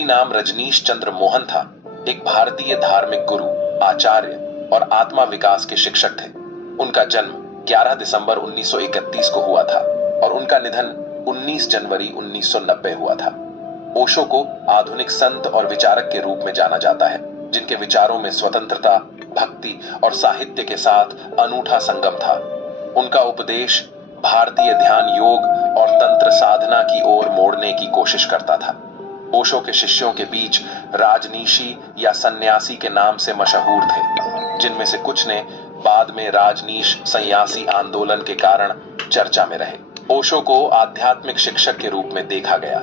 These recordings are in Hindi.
नाम रजनीश चंद्र मोहन था। एक भारतीय धार्मिक गुरु, आचार्य और आत्मा विकास के शिक्षक थे। उनका जन्म 11 दिसंबर 1931 को हुआ था और उनका निधन 19 जनवरी 1990 हुआ था। ओशो को आधुनिक संत और विचारक के रूप में जाना जाता है, जिनके विचारों में स्वतंत्रता, भक्ति और साहित्य के साथ अनूठा संगम था। उनका उपदेश भारतीय ध्यान योग और तंत्र साधना की ओर मोड़ने की कोशिश करता था। ओशो के शिष्यों के बीच राजनीशी या सन्यासी के नाम से मशहूर थे, जिनमें से कुछ ने बाद में राजनीश सन्यासी आंदोलन के कारण चर्चा में रहे। ओशो को आध्यात्मिक शिक्षक के रूप में देखा गया।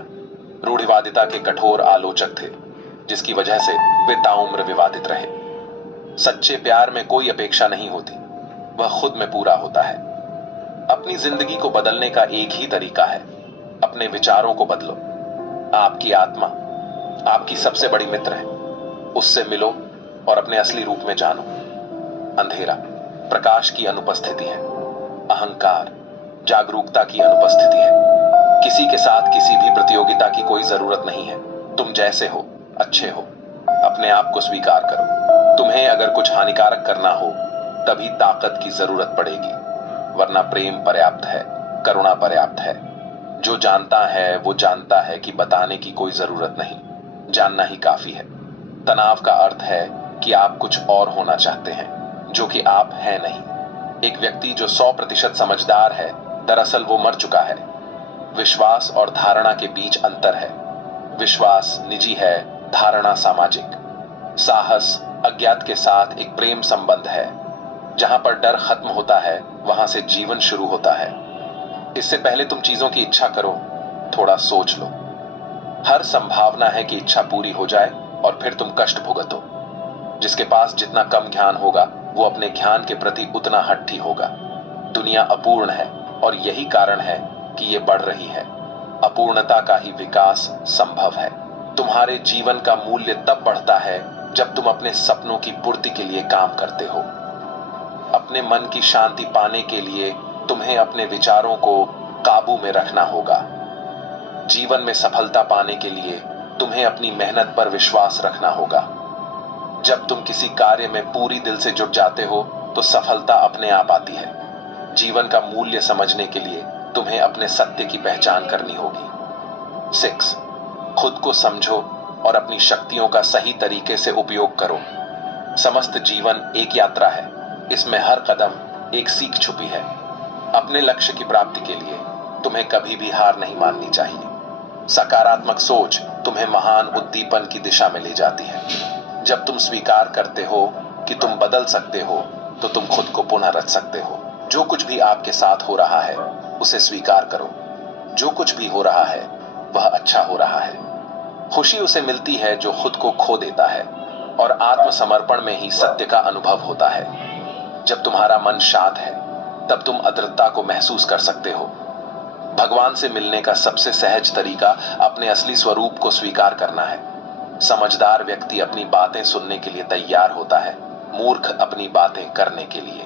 रूढ़िवादिता के कठोर आलोचक थे, जिसकी वजह से वे ताउम्र विवादित रहे। सच्चे प्यार में कोई अपेक्षा नहीं होती, वह खुद में पूरा होता है। अपनी जिंदगी को बदलने का एक ही तरीका है, अपने विचारों को बदलो। आपकी आत्मा आपकी सबसे बड़ी मित्र है, उससे मिलो और अपने असली रूप में जानो। अंधेरा प्रकाश की अनुपस्थिति है, अहंकार जागरूकता की अनुपस्थिति है। किसी के साथ किसी भी प्रतियोगिता की कोई जरूरत नहीं है। तुम जैसे हो अच्छे हो। अपने आप को स्वीकार करो। तुम्हें अगर कुछ हानिकारक करना हो तभी ताकत की जरूरत पड़ेगी, वरना प्रेम पर्याप्त है, करुणा पर्याप्त है। जो जानता है वो जानता है कि बताने की कोई जरूरत नहीं, जानना ही काफी है। तनाव का अर्थ है कि आप कुछ और होना चाहते हैं, जो कि आप हैं नहीं। एक व्यक्ति जो 100% समझदार है, दरअसल वो मर चुका है। विश्वास और धारणा के बीच अंतर है। विश्वास निजी है, धारणा सामाजिक। साहस अज्ञात के साथ एक प्रेम संबंध है। जहां पर डर खत्म होता है, वहां से जीवन शुरू होता है। इससे पहले तुम चीजों की इच्छा करो, थोड़ा सोच लो। हर संभावना है कि इच्छा पूरी हो जाए और फिर तुम कष्ट भुगतो। जिसके पास जितना कम ज्ञान होगा, वो अपने ज्ञान के प्रति उतना हट्ठी होगा। दुनिया अपूर्ण है और यही कारण है कि ये बढ़ रही है। अपूर्णता का ही विकास संभव है। तुम्हारे जीवन का मूल्य तब बढ़ता है जब तुम अपने सपनों की पूर्ति के लिए काम करते हो। अपने मन की शांति पाने के लिए तुम्हें अपने विचारों को काबू में रखना होगा। जीवन में सफलता पाने के लिए तुम्हें अपनी मेहनत पर विश्वास रखना होगा। जब तुम किसी कार्य में पूरी दिल से जुट जाते हो तो सफलता अपने आप आती है। जीवन का मूल्य समझने के लिए तुम्हें अपने सत्य की पहचान करनी होगी। 6. खुद को समझो और अपनी शक्तियों का सही तरीके से उपयोग करो। समस्त जीवन एक यात्रा है, इसमें हर कदम एक सीख छुपी है। अपने लक्ष्य की प्राप्ति के लिए तुम्हें कभी भी हार नहीं माननी चाहिए। सकारात्मक सोच तुम्हें महान उद्दीपन की दिशा में ले जाती है। जब तुम स्वीकार करते हो कि तुम बदल सकते हो, तो तुम खुद को पुनः रच सकते हो। जो कुछ भी आपके साथ हो रहा है, उसे स्वीकार करो। जो कुछ भी हो रहा है, वह अच्छा हो रहा है। खुशी उसे मिलती है जो खुद को खो देता है, और आत्मसमर्पण में ही सत्य का अनुभव होता है। जब तुम्हारा मन शांत है, तब तुम अद्रता को महसूस कर सकते हो। भगवान से मिलने का सबसे सहज तरीका अपने असली स्वरूप को स्वीकार करना है। समझदार व्यक्ति अपनी बातें सुनने के लिए तैयार होता है, मूर्ख अपनी बातें करने के लिए।